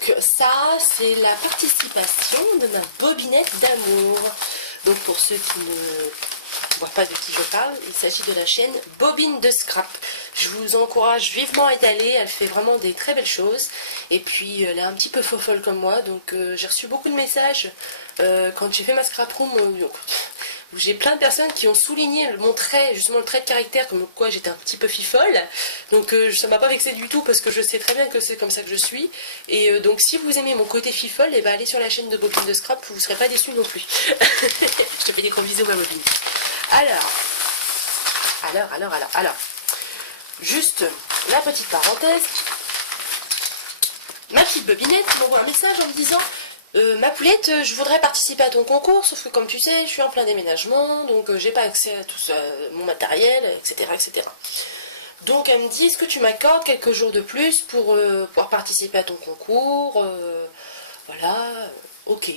Donc ça, c'est la participation de ma bobinette d'amour. Donc pour ceux qui ne voient pas de qui je parle, il s'agit de la chaîne Bobine de Scrap. Je vous encourage vivement à y aller, elle fait vraiment des très belles choses. Et puis elle est un petit peu folle comme moi, donc j'ai reçu beaucoup de messages quand j'ai fait ma scrap room. Où j'ai plein de personnes qui ont souligné mon trait, justement le trait de caractère, comme quoi j'étais un petit peu fifole. Donc ça m'a pas vexé du tout parce que je sais très bien que c'est comme ça que je suis. Et donc si vous aimez mon côté fifole, et ben allez sur la chaîne de Bobine de Scrap, vous ne serez pas déçus non plus. Je te fais des gros bisous ma Bobine. Alors, juste la petite parenthèse. Ma petite bobinette m'envoie un message en me disant ma poulette, je voudrais participer à ton concours, sauf que comme tu sais, je suis en plein déménagement, donc j'ai pas accès à tout ça, mon matériel, etc. Donc elle me dit, est-ce que tu m'accordes quelques jours de plus pour pouvoir participer à ton concours, voilà, ok.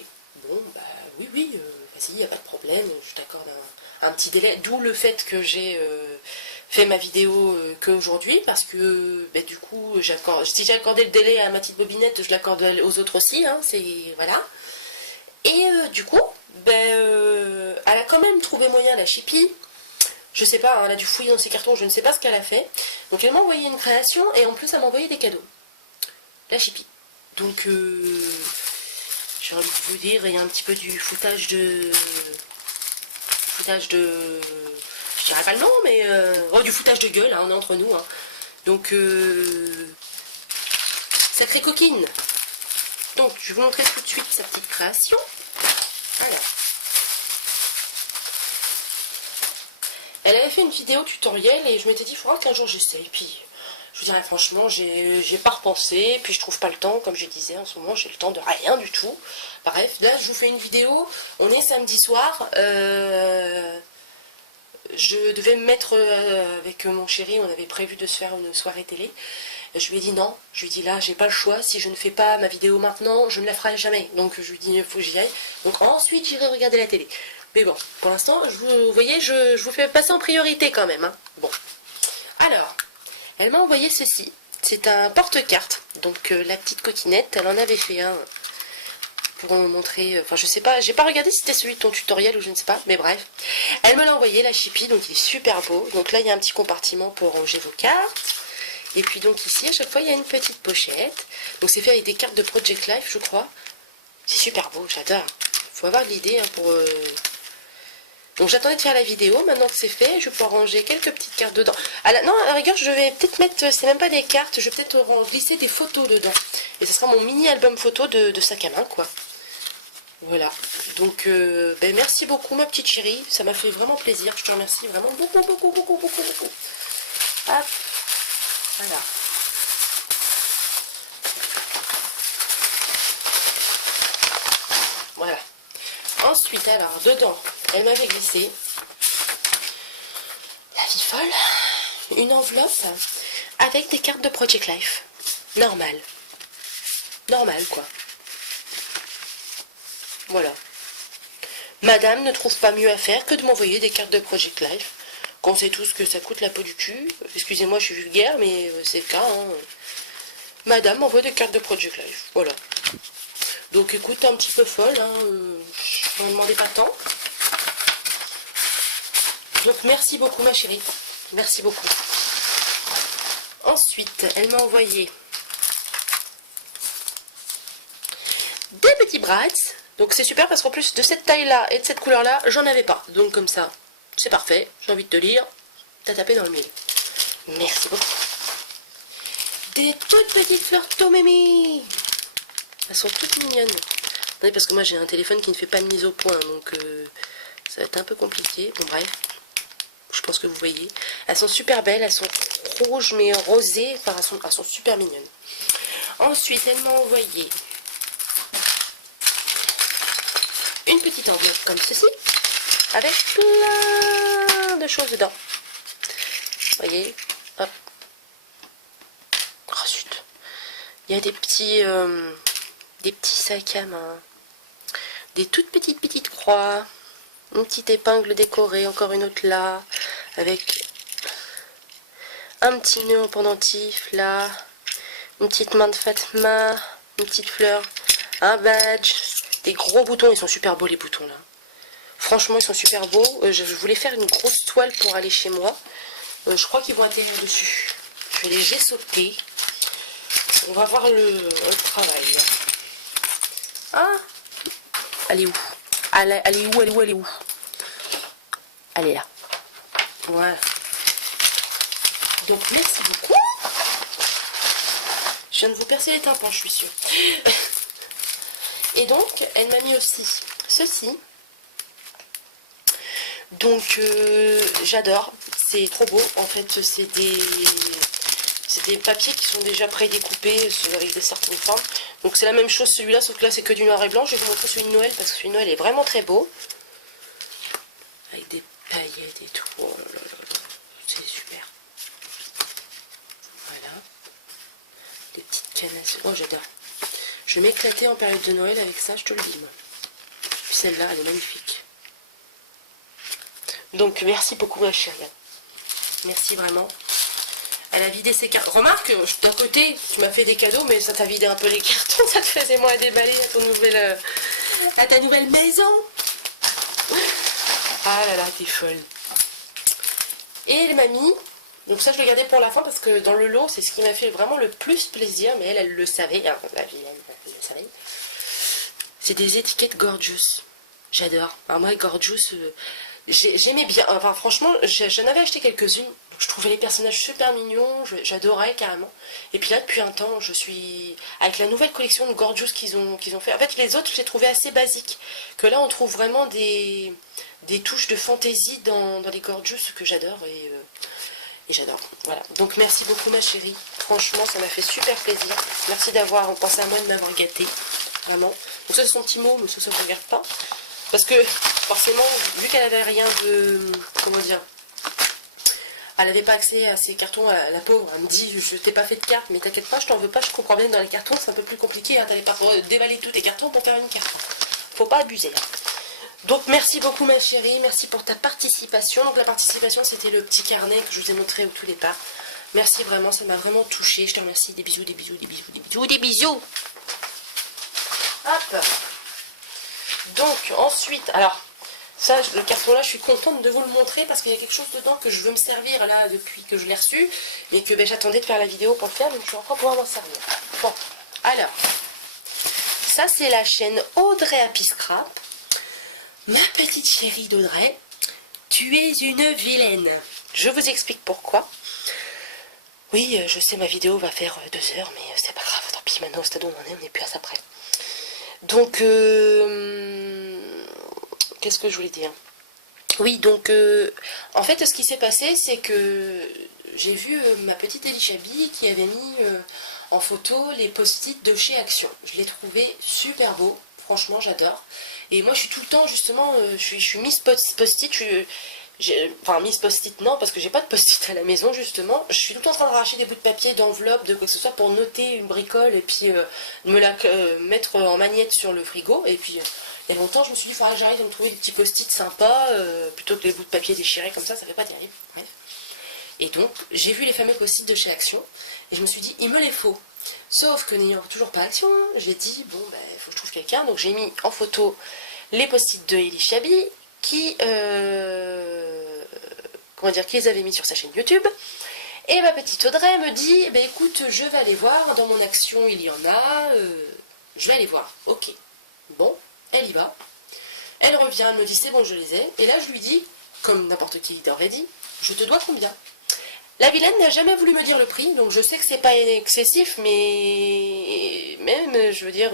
Bon, bah oui, vas-y, y a pas de problème, je t'accorde un petit délai, d'où le fait que j'ai fait ma vidéo qu'aujourd'hui, parce que bah, du coup, si j'ai accordé le délai à ma petite bobinette, je l'accorde aux autres aussi, hein, c'est, voilà. Et du coup, elle a quand même trouvé moyen, la chipie, je sais pas, hein, elle a dû fouiller dans ses cartons, je ne sais pas ce qu'elle a fait, donc elle m'a envoyé une création, et en plus elle m'a envoyé des cadeaux, la chipie. Donc j'ai envie de vous dire, il y a un petit peu du foutage de... Je dirais pas le nom, mais... du foutage de gueule, hein, on est entre nous. Hein. Donc, sacrée coquine. Donc, je vais vous montrer tout de suite sa petite création. Voilà. Elle avait fait une vidéo tutoriel et je m'étais dit, il faudra qu'un jour j'essaye. Puis, je vous dirais franchement, j'ai pas repensé, puis je trouve pas le temps, comme je disais, en ce moment, j'ai le temps de rien du tout. Bref, là, je vous fais une vidéo, on est samedi soir, je devais me mettre avec mon chéri, on avait prévu de se faire une soirée télé. Je lui ai dit non, je lui ai dit là, j'ai pas le choix, si je ne fais pas ma vidéo maintenant, je ne la ferai jamais. Donc je lui ai dit, il faut que j'y aille. Donc ensuite, j'irai regarder la télé. Mais bon, pour l'instant, vous voyez, je vous fais passer en priorité quand même. Hein. Bon. Alors, elle m'a envoyé ceci. C'est un porte-carte. Donc la petite coquinette, elle en avait fait un pour me montrer, enfin je sais pas, j'ai pas regardé si c'était celui de ton tutoriel ou je ne sais pas, mais bref. Elle me l'a envoyé, la chipie, donc il est super beau. Donc là il y a un petit compartiment pour ranger vos cartes. Et puis donc ici à chaque fois il y a une petite pochette. Donc c'est fait avec des cartes de Project Life je crois. C'est super beau, j'adore. Faut avoir l'idée hein, pour... Donc j'attendais de faire la vidéo, maintenant que c'est fait, je vais pouvoir ranger quelques petites cartes dedans. Non, à la rigueur, je vais peut-être mettre, c'est même pas des cartes, je vais peut-être glisser des photos dedans. Et ce sera mon mini album photo de sac à main, quoi. Voilà. Donc, merci beaucoup, ma petite chérie, ça m'a fait vraiment plaisir, je te remercie vraiment beaucoup. Hop, voilà. Voilà. Ensuite, alors, dedans, elle m'avait glissé, la vie folle, une enveloppe avec des cartes de Project Life. Normal, quoi. Voilà. Madame ne trouve pas mieux à faire que de m'envoyer des cartes de Project Life. Qu'on sait tous que ça coûte la peau du cul. Excusez-moi, je suis vulgaire, mais c'est le cas. Hein. Madame m'envoie des cartes de Project Life. Voilà. Donc écoute, un petit peu folle. Hein. Je n'en demandais pas tant. Donc merci beaucoup ma chérie. Merci beaucoup. Ensuite, elle m'a envoyé des petits brats. Donc c'est super parce qu'en plus de cette taille-là et de cette couleur-là, j'en avais pas. Donc comme ça, c'est parfait. J'ai envie de te lire. T'as tapé dans le mille. Merci beaucoup. Des toutes petites fleurs Tomemi. Elles sont toutes mignonnes. Attendez, parce que moi j'ai un téléphone qui ne fait pas de mise au point. Donc ça va être un peu compliqué. Bon bref. Je pense que vous voyez. Elles sont super belles. Elles sont rouges mais rosées. Enfin, elles sont super mignonnes. Ensuite, elle m'a envoyé une petite enveloppe comme ceci, avec plein de choses dedans. Vous voyez, hop. Oh zut. Il y a des petits sacs à main, des toutes petites croix, une petite épingle décorée, encore une autre là, avec un petit nœud en pendentif là, une petite main de Fatma, une petite fleur, un badge, des gros boutons, ils sont super beaux les boutons là. Franchement, ils sont super beaux. Je voulais faire une grosse toile pour aller chez moi. Je crois qu'ils vont atterrir dessus. Je vais les gessauter. On va voir le travail. Ah, elle est où? Elle est où? Elle est où? Elle est où? Elle est là. Voilà. Donc, merci beaucoup. Je viens de vous percer les tympans, je suis sûre. Et donc, elle m'a mis aussi ceci. Donc, j'adore. C'est trop beau. En fait, c'est des papiers qui sont déjà prédécoupés avec des certaines formes. Donc, c'est la même chose celui-là, sauf que là, c'est que du noir et blanc. Je vais vous montrer celui de Noël parce que celui de Noël est vraiment très beau. Avec des paillettes et tout. Oh là là, c'est super. Voilà. Des petites cannes à... Oh, j'adore. Je vais m'éclater en période de Noël avec ça, je te le dis, moi. Puis celle-là, elle est magnifique. Donc, merci beaucoup, ma chérie. Merci vraiment. Elle a vidé ses cartons. Remarque, d'un côté, tu m'as fait des cadeaux, mais ça t'a vidé un peu les cartons. Ça te faisait moins déballer à ta nouvelle maison. Ah là là, t'es folle. Et elle m'a mis... Donc ça, je l'ai gardé pour la fin parce que dans le lot, c'est ce qui m'a fait vraiment le plus plaisir. Mais elle le savait. Hein, la vilaine, elle le savait. C'est des étiquettes Gorgeous. J'adore. Alors moi, Gorgeous... j'aimais bien, enfin franchement, j'en avais acheté quelques-unes, je trouvais les personnages super mignons, j'adorais carrément. Et puis là, depuis un temps, je suis avec la nouvelle collection de Gorgeous qu'ils ont fait. En fait, les autres, je les trouvais assez basiques. Que là, on trouve vraiment des touches de fantaisie dans les Gorgeous que j'adore et j'adore. Voilà. Donc merci beaucoup ma chérie. Franchement, ça m'a fait super plaisir. Merci d'avoir pensé à moi, de m'avoir gâté. Vraiment. Donc ça, c'est son petit mot, mais ça ne regarde pas. Parce que, forcément, vu qu'elle avait rien de... Comment dire? Elle n'avait pas accès à ses cartons, la pauvre. Elle me dit, je t'ai pas fait de carte, mais t'inquiète pas, je t'en veux pas, je comprends bien, dans les cartons, c'est un peu plus compliqué. Hein, t'allais pas déballer tous tes cartons pour faire une carte. Faut pas abuser. Hein. Donc, merci beaucoup, ma chérie. Merci pour ta participation. Donc, la participation, c'était le petit carnet que je vous ai montré au tout départ. Merci vraiment, ça m'a vraiment touchée. Je te remercie. Des bisous, des bisous, des bisous, des bisous, des bisous. Hop. Donc ensuite, alors ça, le carton là, je suis contente de vous le montrer parce qu'il y a quelque chose dedans que je veux me servir là depuis que je l'ai reçu et que j'attendais de faire la vidéo pour le faire, donc je vais encore pouvoir m'en servir. Bon, alors, ça c'est la chaîne Audrey Happy Scrap. Ma petite chérie d'Audrey, tu es une vilaine. Je vous explique pourquoi. Oui, je sais, ma vidéo va faire 2 heures, mais c'est pas grave, tant pis, maintenant au stade où on en est, on n'est plus à ça près. Donc, qu'est-ce que je voulais dire? Oui, donc, en fait, ce qui s'est passé, c'est que j'ai vu ma petite Elishabi qui avait mis en photo les post-it de chez Action. Je l'ai trouvé super beau, franchement, j'adore. Et moi, je suis tout le temps, justement, je suis Miss Post-it, enfin, Miss Post-it, non, parce que j'ai pas de Post-it à la maison, justement. Je suis tout le temps en train de racheter des bouts de papier, d'enveloppe, de quoi que ce soit, pour noter une bricole, et puis me la mettre en magnète sur le frigo. Et puis, il y a longtemps, je me suis dit, il faudrait que j'arrive à me trouver des petits Post-it sympas, plutôt que les bouts de papier déchirés, comme ça fait pas terrible. Bref. Et donc, j'ai vu les fameux Post-it de chez Action, et je me suis dit, il me les faut. Sauf que n'ayant toujours pas Action, j'ai dit, bon, ben, il faut que je trouve quelqu'un. Donc, j'ai mis en photo les Post-it de Elishabi, qui les avait mis sur sa chaîne YouTube. Et ma petite Audrey me dit, bah écoute, je vais aller voir, dans mon Action il y en a, je vais aller voir. Ok, bon, elle y va. Elle revient, elle me dit, c'est bon, je les ai. Et là je lui dis, comme n'importe qui t'aurait dit, je te dois combien? La vilaine n'a jamais voulu me dire le prix, donc je sais que c'est pas excessif, mais même, je veux dire...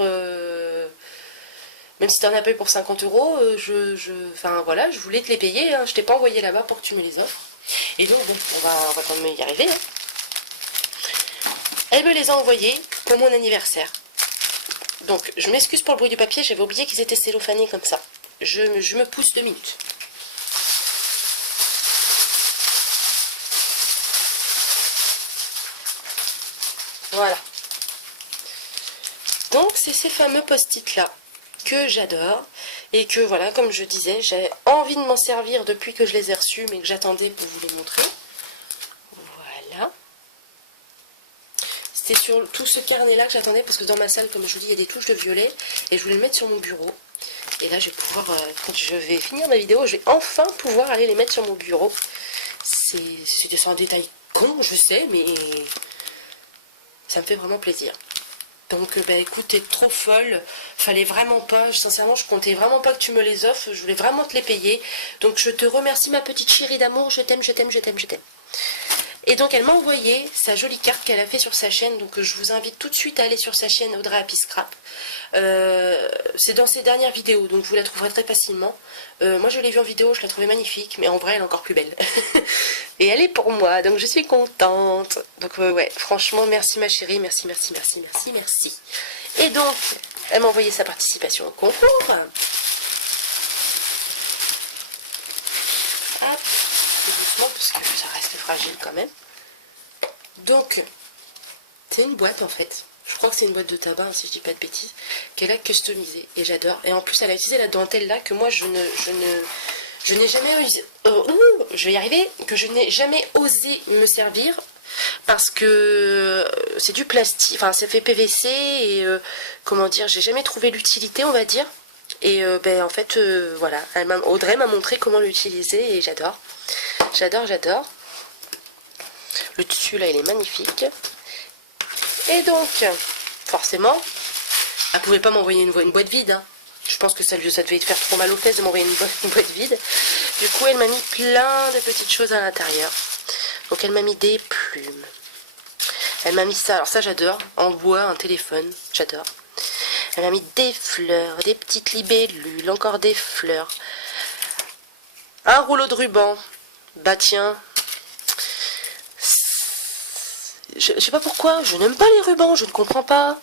Même si tu en as payé pour 50 euros, enfin voilà, je voulais te les payer, hein, je t'ai pas envoyé là-bas pour que tu me les offres. Et donc bon, on va quand même y arriver. Hein. Elle me les a envoyés pour mon anniversaire. Donc je m'excuse pour le bruit du papier, j'avais oublié qu'ils étaient cellophanés comme ça. Je me pousse 2 minutes. Voilà. Donc c'est ces fameux post-it là que j'adore et que voilà, comme je disais, j'avais envie de m'en servir depuis que je les ai reçus, mais que j'attendais pour vous les montrer. Voilà. C'était sur tout ce carnet-là que j'attendais, parce que dans ma salle, comme je vous dis, il y a des touches de violet, et je voulais le mettre sur mon bureau. Et là, je vais pouvoir, quand je vais finir ma vidéo, je vais enfin pouvoir aller les mettre sur mon bureau. C'est un détail con, je sais, mais ça me fait vraiment plaisir. Donc bah écoute, t'es trop folle, fallait vraiment pas, sincèrement je comptais vraiment pas que tu me les offres, je voulais vraiment te les payer. Donc je te remercie ma petite chérie d'amour, je t'aime, je t'aime, je t'aime, je t'aime. Et donc elle m'a envoyé sa jolie carte qu'elle a fait sur sa chaîne, donc je vous invite tout de suite à aller sur sa chaîne Audrey Happy Scrap. C'est dans ses dernières vidéos, donc vous la trouverez très facilement. Moi je l'ai vue en vidéo, je la trouvais magnifique, mais en vrai elle est encore plus belle. Et elle est pour moi, donc je suis contente. Donc ouais, franchement merci ma chérie, merci, merci, merci, merci, merci. Et donc, elle m'a envoyé sa participation au concours. Hop, doucement parce que ça reste fragile quand même. Donc, c'est une boîte en fait. Je crois que c'est une boîte de tabac, si je dis pas de bêtises, qu'elle a customisée. Et j'adore. Et en plus, elle a utilisé la dentelle là que moi je n'ai jamais osé, je vais y arriver, que je n'ai jamais osé me servir parce que c'est du plastique, enfin ça fait PVC et comment dire, j'ai jamais trouvé l'utilité on va dire. Et ben en fait voilà, Audrey m'a montré comment l'utiliser et j'adore. J'adore, j'adore. Le dessus là il est magnifique. Et donc, forcément, elle pouvait pas m'envoyer une boîte vide. Hein. Je pense que ça devait faire trop mal aux fesses de m'envoyer une boîte vide. Du coup, elle m'a mis plein de petites choses à l'intérieur. Donc, elle m'a mis des plumes. Elle m'a mis ça, alors ça j'adore, en bois, un téléphone, j'adore. Elle m'a mis des fleurs, des petites libellules, encore des fleurs. Un rouleau de ruban. Bah tiens. Je sais pas pourquoi, je n'aime pas les rubans, je ne comprends pas.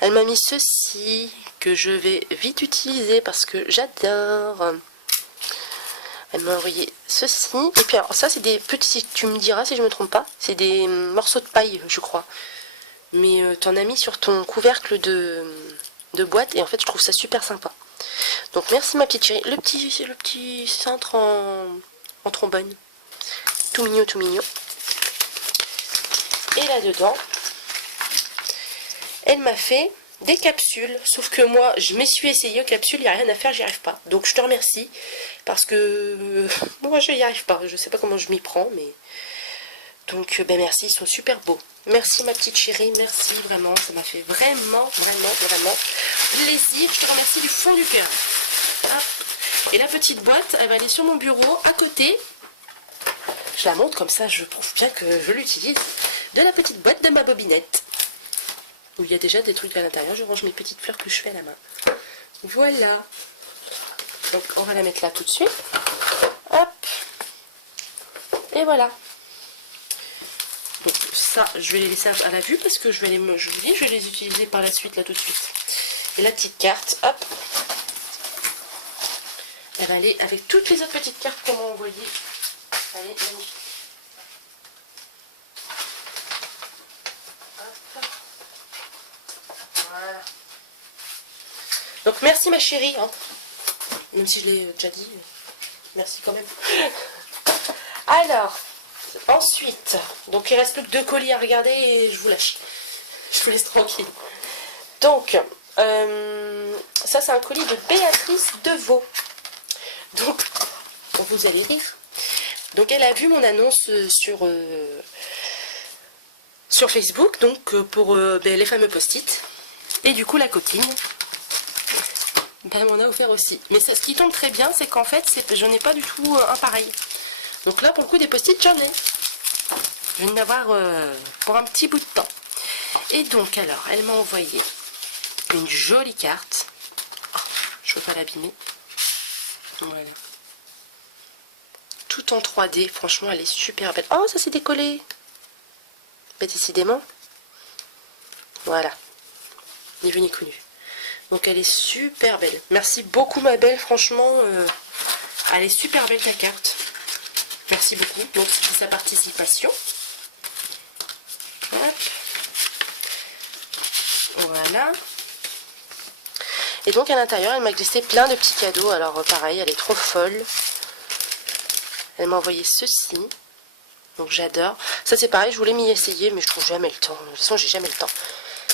Elle m'a mis ceci, que je vais vite utiliser parce que j'adore. Elle m'a envoyé ceci. Et puis alors ça c'est des petits, tu me diras si je me trompe pas, c'est des morceaux de paille je crois. Mais t'en as mis sur ton couvercle de boîte et en fait je trouve ça super sympa. Donc merci ma petite chérie. Le petit cintre en trombone. Tout mignon, tout mignon. Et là-dedans, elle m'a fait des capsules. Sauf que moi, je me suis essayée aux capsules, il n'y a rien à faire, j'y arrive pas. Donc je te remercie. Parce que moi, je n'y arrive pas. Je sais pas comment je m'y prends, mais... Donc, ben merci, ils sont super beaux. Merci ma petite chérie, merci vraiment. Ça m'a fait vraiment, vraiment, vraiment plaisir. Je te remercie du fond du cœur. Hop. Et la petite boîte, elle va aller sur mon bureau, à côté. Je la montre comme ça, je prouve bien que je l'utilise. De la petite boîte de ma bobinette. Où il y a déjà des trucs à l'intérieur. Je range mes petites fleurs que je fais à la main. Voilà. Donc on va la mettre là tout de suite. Hop. Et voilà. Donc ça, je vais les laisser à la vue parce que je vous dis, je vais les utiliser par la suite là tout de suite. Et la petite carte, hop. Elle va aller avec toutes les autres petites cartes qu'on m'a envoyées. Elle est magnifique. Voilà. Donc merci ma chérie, hein. Même si je l'ai déjà dit, merci quand même. Alors, ensuite, donc il reste plus que 2 colis à regarder et je vous lâche. Je vous laisse tranquille. Donc, ça c'est un colis de Béatrice Deveau. Donc, vous allez rire. Donc elle a vu mon annonce sur Facebook, donc pour les fameux post-it. Et du coup la coquine, ben, elle m'en a offert aussi. Mais ce qui tombe très bien, c'est qu'en fait, j'en ai pas du tout un pareil. Donc là, pour le coup, des post-it, j'en ai. Je vais en avoir pour un petit bout de temps. Et donc, alors, elle m'a envoyé une jolie carte. Oh, je ne veux pas l'abîmer. Voilà. Tout en 3D. Franchement, elle est super belle. Oh, ça s'est décollé. Ben, décidément. Voilà. Ni vu ni connu. Donc, elle est super belle. Merci beaucoup, ma belle. Franchement, elle est super belle, ta carte. Merci beaucoup. Donc, c'est sa participation. Hop. Voilà. Et donc, à l'intérieur, elle m'a glissé plein de petits cadeaux. Alors, pareil, elle est trop folle. Elle m'a envoyé ceci. Donc j'adore. Ça c'est pareil, je voulais m'y essayer, mais je trouve jamais le temps. De toute façon, j'ai jamais le temps.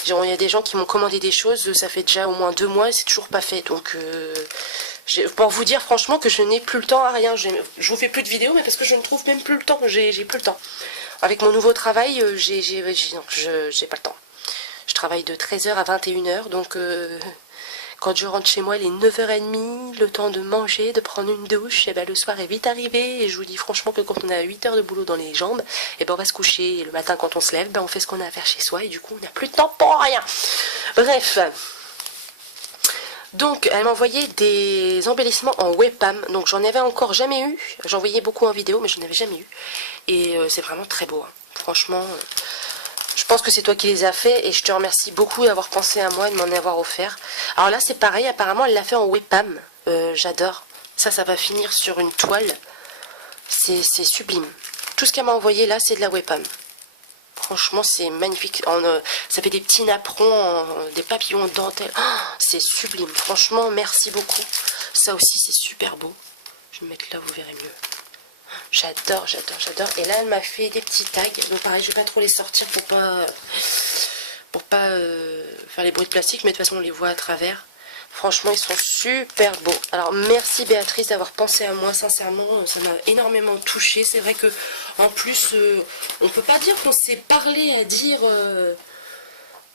Genre, il y a des gens qui m'ont commandé des choses, ça fait déjà au moins 2 mois et c'est toujours pas fait. Donc, pour vous dire franchement que je n'ai plus le temps à rien. Je vous fais plus de vidéos, mais parce que je ne trouve même plus le temps. J'ai plus le temps. Avec mon nouveau travail, non, j'ai pas le temps. Je travaille de 13h à 21h, donc quand je rentre chez moi, il est 9h30, le temps de manger, de prendre une douche, et ben le soir est vite arrivé, et je vous dis franchement que quand on a 8 heures de boulot dans les jambes, et ben on va se coucher, et le matin quand on se lève, ben on fait ce qu'on a à faire chez soi, et du coup on n'a plus de temps pour rien. Bref. Donc elle m'a envoyé des embellissements en webcam, donc j'en avais encore jamais eu, j'en voyais beaucoup en vidéo, mais j'en avais jamais eu, et c'est vraiment très beau, hein. Franchement... je pense que c'est toi qui les as fait et je te remercie beaucoup d'avoir pensé à moi et de m'en avoir offert. Alors là c'est pareil, apparemment elle l'a fait en webcam, j'adore. Ça va finir sur une toile, c'est sublime. Tout ce qu'elle m'a envoyé là c'est de la webcam. Franchement c'est magnifique, ça fait des petits napperons, des papillons en dentelle, oh, c'est sublime. Franchement merci beaucoup, ça aussi c'est super beau. Je vais me mettre là, vous verrez mieux. J'adore, j'adore, j'adore. Et là, elle m'a fait des petits tags. Donc pareil, je vais pas trop les sortir pour pas faire les bruits de plastique. Mais de toute façon, on les voit à travers. Franchement, ils sont super beaux. Alors, merci Béatrice d'avoir pensé à moi. Sincèrement, ça m'a énormément touchée. C'est vrai que, en plus, on peut pas dire qu'on s'est parlé à dire...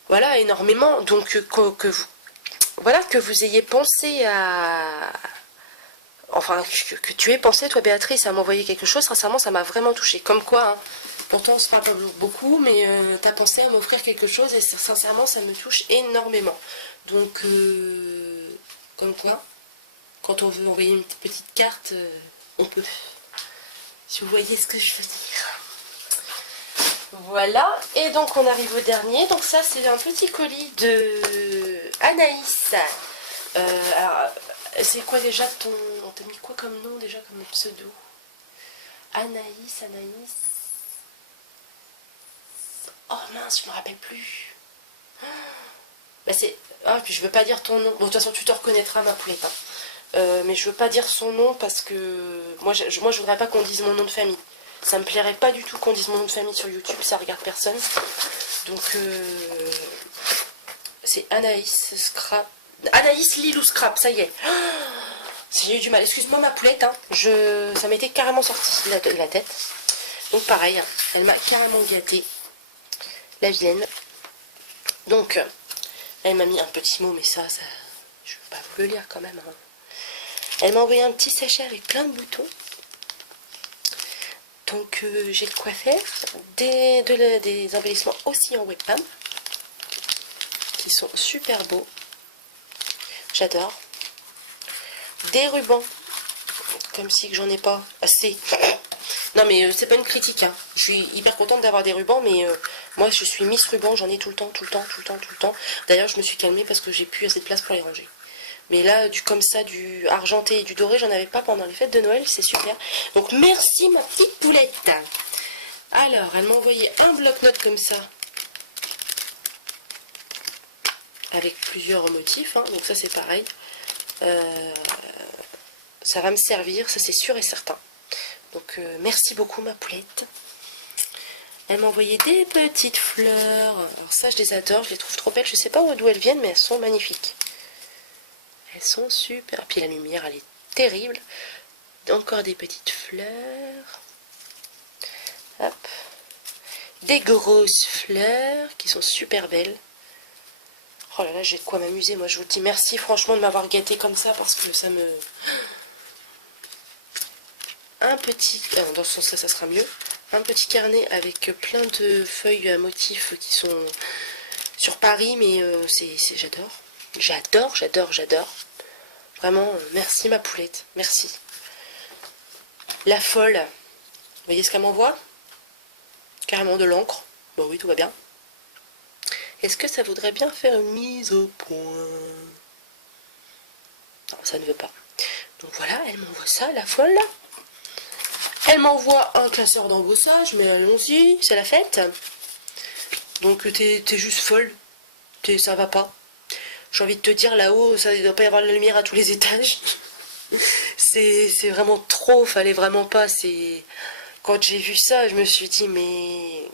voilà, énormément. Donc, que vous ayez pensé à... Enfin, que tu aies pensé, toi Béatrice, à m'envoyer quelque chose, sincèrement, ça m'a vraiment touchée. Comme quoi, hein, pourtant on se parle pas beaucoup, mais t'as pensé à m'offrir quelque chose et sincèrement, ça me touche énormément. Donc, comme quoi, quand on veut m'envoyer une petite carte, on peut. Si vous voyez ce que je veux dire. Voilà, et donc on arrive au dernier. Donc ça, c'est un petit colis de Anaïs. Alors, c'est quoi déjà ton... on t'a mis quoi comme nom déjà, comme pseudo? Anaïs. Oh mince, je me rappelle plus. Bah c'est... ah, puis je veux pas dire ton nom. Bon, de toute façon, tu te reconnaîtras, ma poulette. Hein. Mais je veux pas dire son nom parce que... Moi, je voudrais pas qu'on dise mon nom de famille. Ça me plairait pas du tout qu'on dise mon nom de famille sur YouTube, ça regarde personne. Donc, c'est Anaïs Scrap. Anaïs Lilou Scrap, ça y est. J'ai eu du mal. Excuse-moi ma poulette, hein. Ça m'était carrément sorti la tête. Donc pareil, elle m'a carrément gâté. La vienne. Donc, elle m'a mis un petit mot, mais ça je ne vais pas vous le lire quand même. Hein. Elle m'a envoyé un petit sachet avec plein de boutons. Donc j'ai de quoi faire. Des embellissements aussi en webcam. Qui sont super beaux. J'adore. Des rubans. Comme si que j'en ai pas assez. Non mais c'est pas une critique. Hein. Je suis hyper contente d'avoir des rubans. Mais moi je suis Miss Ruban. J'en ai tout le temps. D'ailleurs je me suis calmée parce que j'ai plus assez de place pour les ranger. Mais là, comme ça, du argenté et du doré, j'en avais pas pendant les fêtes de Noël, c'est super. Donc merci ma petite poulette. Alors, elle m'a envoyé un bloc-notes comme ça. Avec plusieurs motifs, hein. Donc ça c'est pareil. Ça va me servir, ça c'est sûr et certain. Donc merci beaucoup ma poulette. Elle m'a envoyé des petites fleurs. Alors ça je les adore, je les trouve trop belles. Je sais pas d'où elles viennent, mais elles sont magnifiques. Elles sont super. Puis la lumière, elle est terrible. Encore des petites fleurs. Hop. Des grosses fleurs qui sont super belles. Oh là là, j'ai de quoi m'amuser. Moi, je vous dis merci franchement de m'avoir gâté comme ça parce que ça me... Un petit... dans ce sens-là, ça sera mieux. Un petit carnet avec plein de feuilles à motifs qui sont sur Paris, mais j'adore. J'adore. Vraiment, merci ma poulette. Merci. La folle. Vous voyez ce qu'elle m'envoie? Carrément de l'encre. Bon oui, tout va bien. Est-ce que ça voudrait bien faire une mise au point? Non, ça ne veut pas. Donc voilà, elle m'envoie ça, la folle. Elle m'envoie un classeur d'embossage, mais allons-y, c'est la fête. Donc t'es juste folle. Ça va pas. J'ai envie de te dire, là-haut, ça ne doit pas y avoir de la lumière à tous les étages. C'est vraiment trop, fallait vraiment pas. quand j'ai vu ça, je me suis dit, mais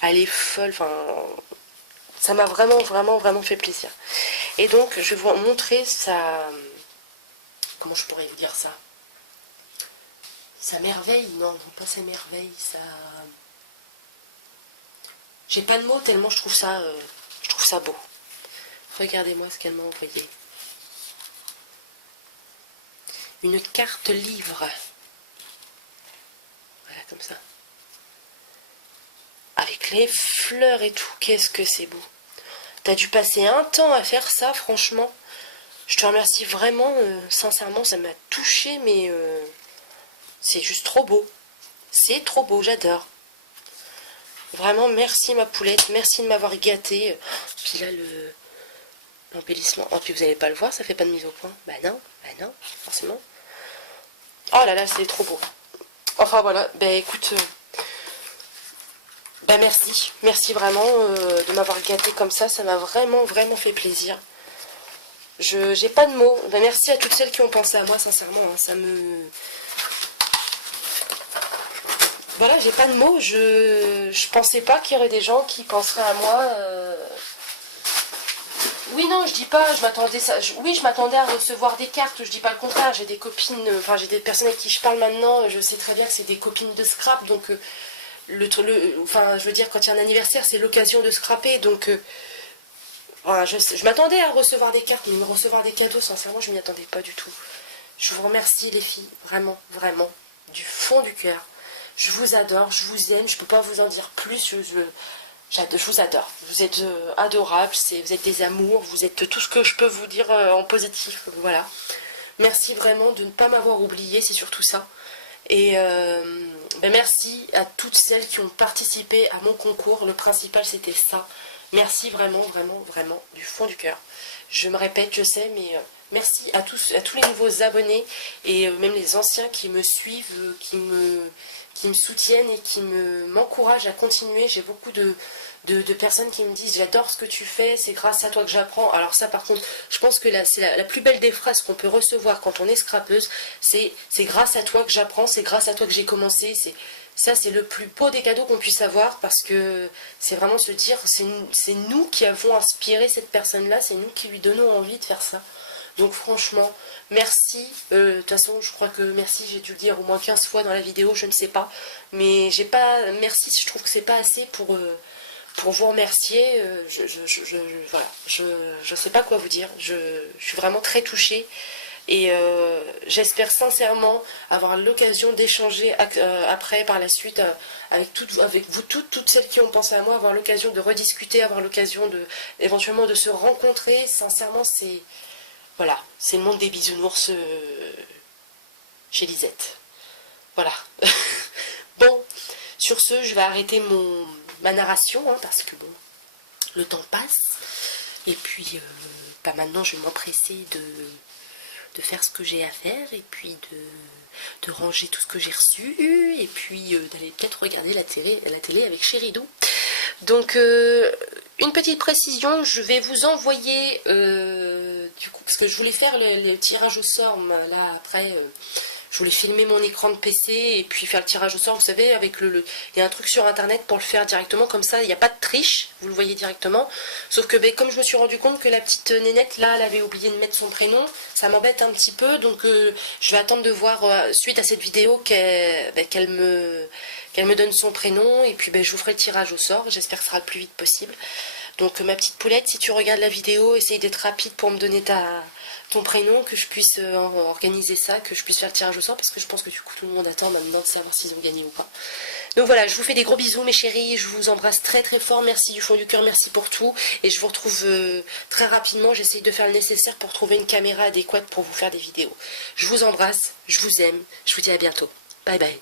elle est folle, enfin, ça m'a vraiment, vraiment, vraiment fait plaisir. Et donc, je vais vous montrer sa... Comment je pourrais vous dire ça? Sa merveille, non, pas sa merveille, ça... J'ai pas de mots tellement je trouve ça beau. Regardez-moi ce qu'elle m'a envoyé. Une carte livre. Voilà, comme ça. Avec les fleurs et tout, qu'est-ce que c'est beau. T'as dû passer un temps à faire ça, franchement. Je te remercie vraiment, sincèrement, ça m'a touchée, mais c'est juste trop beau. C'est trop beau, j'adore. Vraiment, merci ma poulette, merci de m'avoir gâtée. Puis là, l'embellissement. Oh, puis vous n'allez pas le voir, ça fait pas de mise au point. Bah non, forcément. Oh là là, c'est trop beau. Enfin voilà, bah écoute, bah merci. Merci vraiment de m'avoir gâtée comme ça m'a vraiment, vraiment fait plaisir. J'ai pas de mots. Bah merci à toutes celles qui ont pensé à moi, sincèrement, hein, ça me... Voilà, j'ai pas de mots, je pensais pas qu'il y aurait des gens qui penseraient à moi. Oui, non, je dis pas, je m'attendais oui, je m'attendais à recevoir des cartes, je dis pas le contraire, j'ai des copines, enfin j'ai des personnes avec qui je parle maintenant, je sais très bien que c'est des copines de scrap, donc enfin je veux dire, quand il y a un anniversaire, c'est l'occasion de scraper, donc voilà, je m'attendais à recevoir des cartes, mais recevoir des cadeaux, sincèrement, je m'y attendais pas du tout. Je vous remercie les filles, vraiment, vraiment, du fond du cœur. Je vous adore, je vous aime, je peux pas vous en dire plus, je vous adore. Vous êtes adorables, vous êtes des amours, vous êtes tout ce que je peux vous dire en positif, voilà. Merci vraiment de ne pas m'avoir oublié, c'est surtout ça. Et ben merci à toutes celles qui ont participé à mon concours, le principal c'était ça. Merci vraiment, vraiment, vraiment, du fond du cœur. Je me répète, je sais, mais... merci à tous les nouveaux abonnés et même les anciens qui me suivent, qui me soutiennent et qui m'encouragent à continuer. J'ai beaucoup de personnes qui me disent j'adore ce que tu fais, c'est grâce à toi que j'apprends. Alors ça par contre, je pense que c'est la plus belle des phrases qu'on peut recevoir quand on est scrapeuse, c'est grâce à toi que j'apprends, c'est grâce à toi que j'ai commencé, ça c'est le plus beau des cadeaux qu'on puisse avoir parce que c'est vraiment se dire c'est nous qui avons inspiré cette personne-là, c'est nous qui lui donnons envie de faire ça. Donc franchement, merci. De toute façon, je crois que merci, j'ai dû le dire au moins 15 fois dans la vidéo, je ne sais pas. Mais j'ai pas... Merci, je trouve que c'est pas assez pour vous remercier. Voilà, je sais pas quoi vous dire. Je suis vraiment très touchée. Et j'espère sincèrement avoir l'occasion d'échanger après, par la suite, avec vous toutes celles qui ont pensé à moi, avoir l'occasion de rediscuter, avoir l'occasion éventuellement de se rencontrer. Sincèrement, c'est... Voilà, c'est le monde des bisounours chez Lisette. Voilà. Bon, sur ce, je vais arrêter ma narration, hein, parce que bon, le temps passe. Et puis, bah maintenant, je vais m'empresser de faire ce que j'ai à faire, et puis de ranger tout ce que j'ai reçu, et puis d'aller peut-être regarder la télé avec Chéridou. Donc, une petite précision, je vais vous envoyer, du coup, parce que je voulais faire le tirage au sort, là, après, je voulais filmer mon écran de PC et puis faire le tirage au sort, vous savez, avec il y a un truc sur internet pour le faire directement, comme ça, il n'y a pas de triche, vous le voyez directement, sauf que, ben, comme je me suis rendu compte que la petite nénette, là, elle avait oublié de mettre son prénom, ça m'embête un petit peu, donc je vais attendre de voir, suite à cette vidéo, qu'elle me donne son prénom, et puis ben, je vous ferai le tirage au sort, j'espère que ce sera le plus vite possible. Donc ma petite poulette, si tu regardes la vidéo, essaye d'être rapide pour me donner ton prénom, que je puisse organiser ça, que je puisse faire le tirage au sort, parce que je pense que du coup tout le monde attend maintenant de savoir s'ils ont gagné ou pas. Donc voilà, je vous fais des gros bisous mes chéris, je vous embrasse très très fort, merci du fond du cœur, merci pour tout, et je vous retrouve très rapidement, j'essaye de faire le nécessaire pour trouver une caméra adéquate pour vous faire des vidéos. Je vous embrasse, je vous aime, je vous dis à bientôt, bye bye.